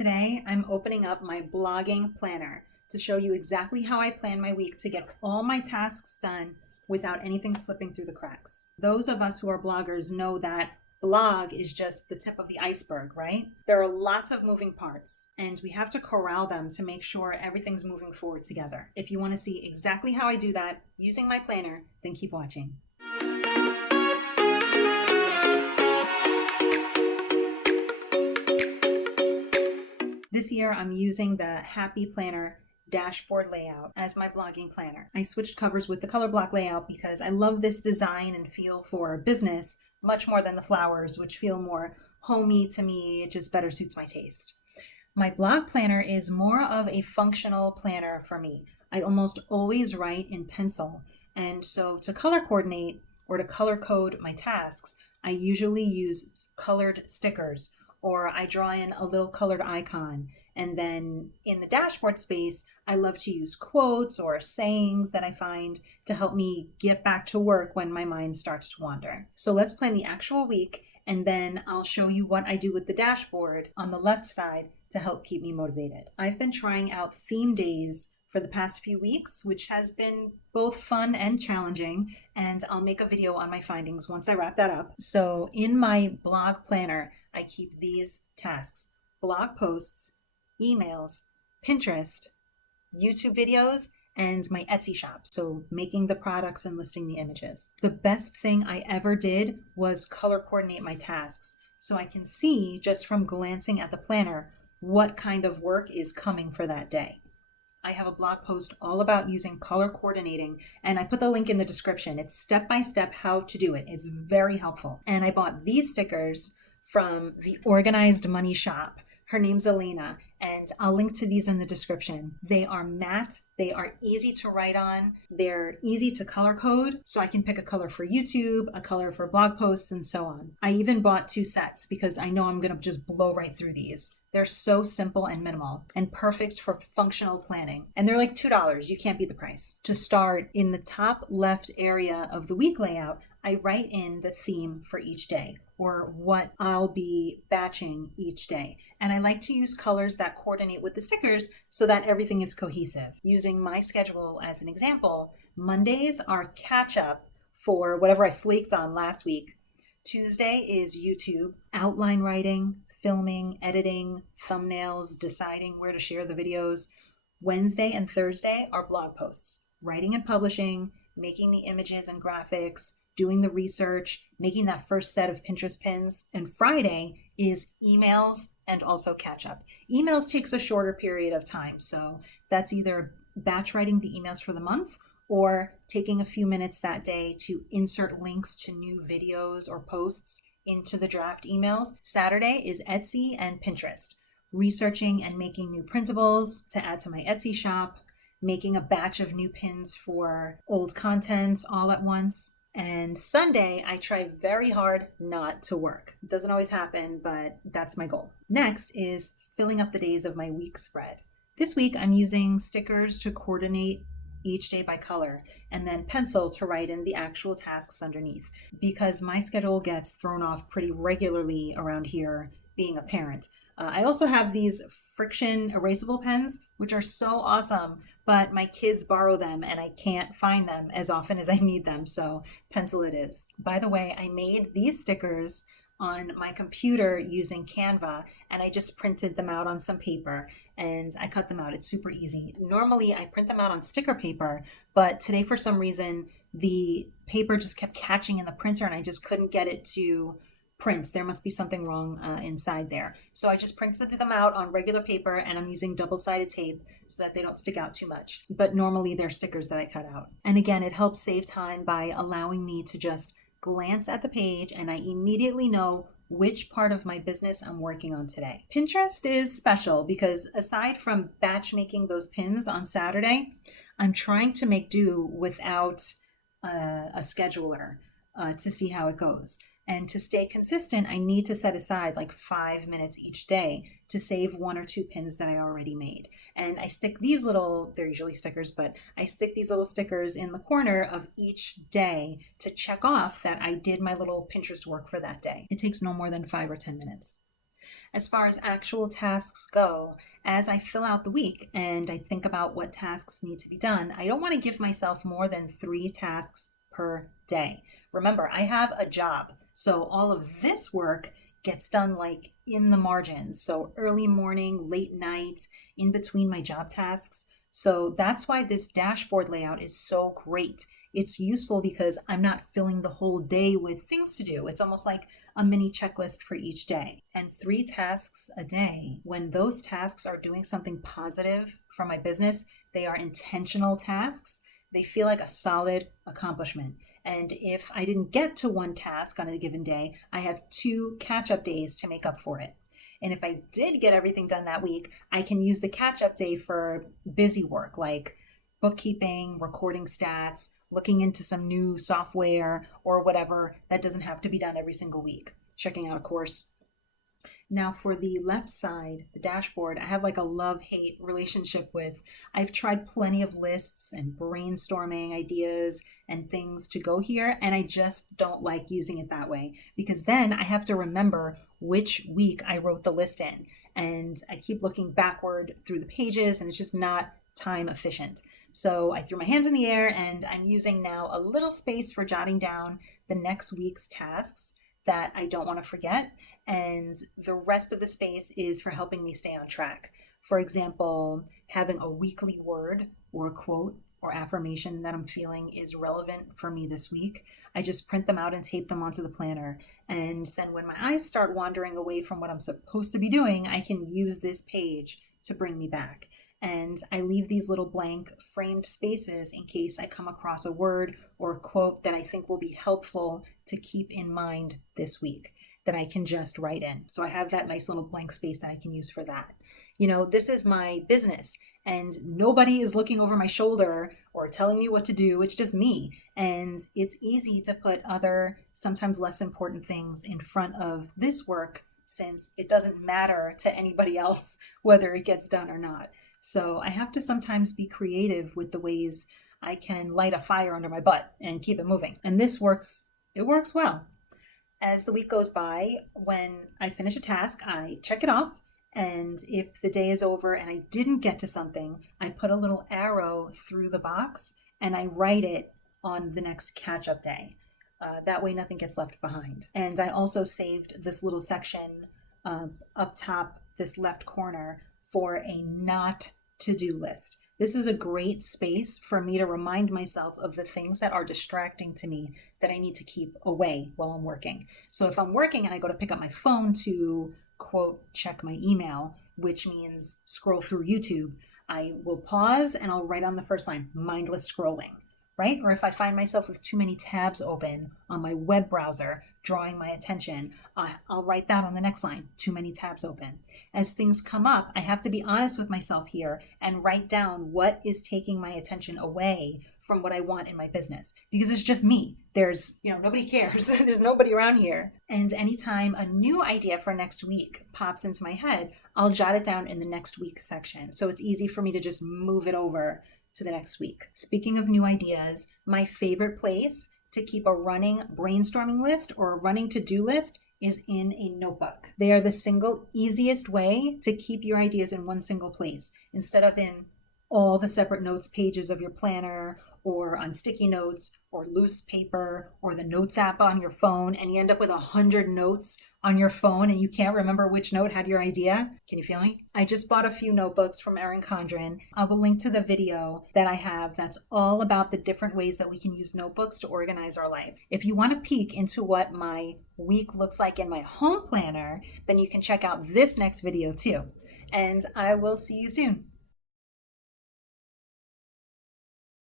Today, I'm opening up my blogging planner to show you exactly how I plan my week to get all my tasks done without anything slipping through the cracks. Those of us who are bloggers know that blog is just the tip of the iceberg, right? There are lots of moving parts, and we have to corral them to make sure everything's moving forward together. If you want to see exactly how I do that using my planner, then keep watching. This year, I'm using the Happy Planner dashboard layout as my blogging planner. I switched covers with the color block layout because I love this design and feel for business much more than the flowers, which feel more homey to me. It just better suits my taste. My blog planner is more of a functional planner for me. I almost always write in pencil, and so to color coordinate or to color code my tasks, I usually use colored stickers, or I draw in a little colored icon. And then in the dashboard space, I love to use quotes or sayings that I find to help me get back to work when my mind starts to wander. So let's plan the actual week, and then I'll show you what I do with the dashboard on the left side to help keep me motivated. I've been trying out theme days for the past few weeks, which has been both fun and challenging, and I'll make a video on my findings once I wrap that up. So in my blog planner, I keep these tasks: blog posts, emails, Pinterest, YouTube videos, and my Etsy shop. So making the products and listing the images. The best thing I ever did was color coordinate my tasks so I can see just from glancing at the planner what kind of work is coming for that day. I have a blog post all about using color coordinating, and I put the link in the description. It's step-by-step how to do it. It's very helpful. And I bought these stickers from the Organized Money shop. Her name's Elena, and I'll link to these in the description. They are matte, they are easy to write on, they're easy to color code, so I can pick a color for YouTube, a color for blog posts, and so on. I even bought 2 sets because I know I'm gonna just blow right through these. They're so simple and minimal and perfect for functional planning. And they're like $2, you can't beat the price. To start, in the top left area of the week layout, I write in the theme for each day, or what I'll be batching each day. And I like to use colors that coordinate with the stickers so that everything is cohesive. Using my schedule as an example, Mondays are catch up for whatever I flaked on last week. Tuesday is YouTube, outline writing, filming, editing, thumbnails, deciding where to share the videos. Wednesday and Thursday are blog posts, writing and publishing, making the images and graphics, doing the research, making that first set of Pinterest pins. And Friday is emails and also catch up. Emails takes a shorter period of time, so that's either batch writing the emails for the month or taking a few minutes that day to insert links to new videos or posts into the draft emails. Saturday is Etsy and Pinterest, researching and making new printables to add to my Etsy shop, making a batch of new pins for old content all at once. And Sunday, I try very hard not to work. It doesn't always happen, but that's my goal. Next is filling up the days of my week spread. This week, I'm using stickers to coordinate each day by color, and then pencil to write in the actual tasks underneath, because my schedule gets thrown off pretty regularly around here being a parent. I also have these friction erasable pens, which are so awesome, but my kids borrow them and I can't find them as often as I need them, so pencil it is. By the way, I made these stickers on my computer using Canva, and I just printed them out on some paper and I cut them out. It's super easy. Normally I print them out on sticker paper, but today for some reason the paper just kept catching in the printer and I just couldn't get it to print. There must be something wrong inside there. So I just printed them out on regular paper, and I'm using double-sided tape so that they don't stick out too much. But normally they're stickers that I cut out. And again, it helps save time by allowing me to just glance at the page and I immediately know which part of my business I'm working on today. Pinterest is special because aside from batch making those pins on Saturday, I'm trying to make do without a scheduler to see how it goes. And to stay consistent, I need to set aside like 5 minutes each day to save 1 or 2 pins that I already made. And I stick these little, they're usually stickers, but I stick these little stickers in the corner of each day to check off that I did my little Pinterest work for that day. It takes no more than 5 or 10 minutes. As far as actual tasks go, as I fill out the week and I think about what tasks need to be done, I don't want to give myself more than 3 tasks per day. Remember, I have a job, so all of this work gets done like in the margins. So early morning, late night, in between my job tasks. So that's why this dashboard layout is so great. It's useful because I'm not filling the whole day with things to do. It's almost like a mini checklist for each day. And 3 tasks a day, when those tasks are doing something positive for my business, they are intentional tasks. They feel like a solid accomplishment. And if I didn't get to 1 task on a given day, I have 2 catch-up days to make up for it. And if I did get everything done that week, I can use the catch-up day for busy work like bookkeeping, recording stats, looking into some new software or whatever that doesn't have to be done every single week, checking out a course. Now for the left side, the dashboard, I have like a love-hate relationship with. I've tried plenty of lists and brainstorming ideas and things to go here, and I just don't like using it that way because then I have to remember which week I wrote the list in, and I keep looking backward through the pages and it's just not time efficient. So I threw my hands in the air and I'm using now a little space for jotting down the next week's tasks that I don't want to forget. And the rest of the space is for helping me stay on track. For example, having a weekly word or a quote or affirmation that I'm feeling is relevant for me this week. I just print them out and tape them onto the planner. And then when my eyes start wandering away from what I'm supposed to be doing, I can use this page to bring me back. And I leave these little blank framed spaces in case I come across a word or a quote that I think will be helpful to keep in mind this week that I can just write in. So I have that nice little blank space that I can use for that. You know, this is my business and nobody is looking over my shoulder or telling me what to do. It's just me. And it's easy to put other, sometimes less important things in front of this work since it doesn't matter to anybody else whether it gets done or not. So I have to sometimes be creative with the ways I can light a fire under my butt and keep it moving. And this works, it works well. As the week goes by, when I finish a task, I check it off. And if the day is over and I didn't get to something, I put a little arrow through the box and I write it on the next catch-up day. That way nothing gets left behind. And I also saved this little section up top, this left corner, for a not to-do list. This is a great space for me to remind myself of the things that are distracting to me that I need to keep away while I'm working. So if I'm working and I go to pick up my phone to, quote, check my email, which means scroll through YouTube, I will pause and I'll write on the first line, mindless scrolling, right? Or if I find myself with too many tabs open on my web browser, drawing my attention, I'll write that on the next line, too many tabs open. As things come up, I have to be honest with myself here and write down what is taking my attention away from what I want in my business. Because it's just me. There's, nobody cares. There's nobody around here. And anytime a new idea for next week pops into my head, I'll jot it down in the next week section. So it's easy for me to just move it over to the next week. Speaking of new ideas, my favorite place to keep a running brainstorming list or a running to-do list is in a notebook. They are the single easiest way to keep your ideas in one single place instead of in all the separate notes pages of your planner or on sticky notes or loose paper or the notes app on your phone, and you end up with 100 notes on your phone and you can't remember which note had your idea. Can you feel me? I just bought a few notebooks from Erin Condren. I will link to the video that I have that's all about the different ways that we can use notebooks to organize our life. If you want to peek into what my week looks like in my home planner, then you can check out this next video too. And I will see you soon.